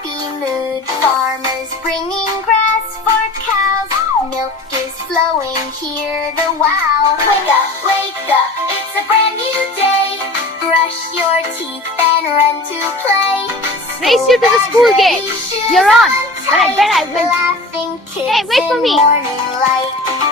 happy mood. Farmers bringing grass for cows. Milk is flowing, hear the wow. Wake up, it's a brand new day. Brush your teeth and run to play. Race you to the school gate. You're on. But I bet I will. Laughing kids Hey, wait for me. in morning light.